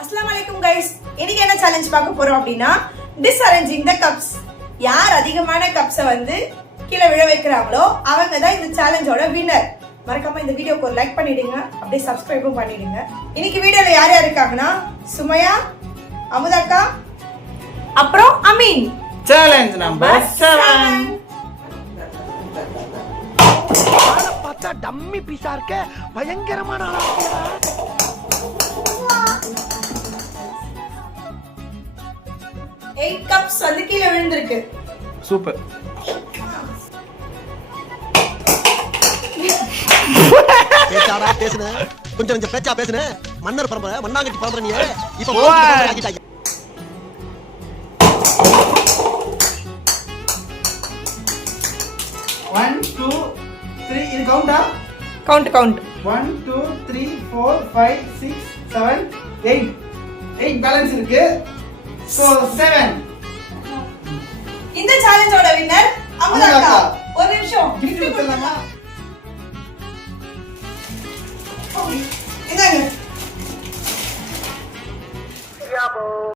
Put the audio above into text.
அஸ்ஸலாமு அலைக்கும் கைஸ். இன்னைக்கு என்ன சேலஞ்ச் பார்க்க போறோம் அப்படின்னா டிஸ்அரேஞ்சிங் த கப்ஸ். யார் அதிகமான கப்ஸை வந்து கீழே விழ வைக்கிறாங்களோ அவங்க தான் இந்த சேலஞ்சோட வின்னர். மறக்காம இந்த வீடியோக்கு ஒரு லைக் பண்ணிடுங்க, அப்படியே சப்ஸ்கிரைபும் பண்ணிடுங்க. இன்னைக்கு வீடியோல யார் யார் இருக்காங்கன்னா சுமையா, அமுதாக்கா, அப்புறம் அமீன். Challenge number 7. பார்த்தா டம்மி பீஸா இருக்க, பயங்கரமான ஆளா இருக்கேடா. 8 கப்ஸ் வந்து கீழே விழுந்திருக்கு. சூப்பர். பேச்சாடா பேசுன, கொஞ்சம் கொஞ்சம் பேச்சா பேசுன. மன்னர் பரம்பரை, மண்ணாங்கட்டி பரம்பரை நீ. இப்ப ஆக்கிட்டாங்க. 1 2 3 இது கவுண்டா? கவுண்ட் 1 2 3 4 5 6 7 8 8 பேலன்ஸ் இருக்கு. சோ 7. இந்த சேலஞ்சோட வின்னர் அமுதாக்கா. அமுதாக்கா. ஒரு நிமிஷம் கிஃப்ட் கொடுத்தலாமா? இந்தாங்க.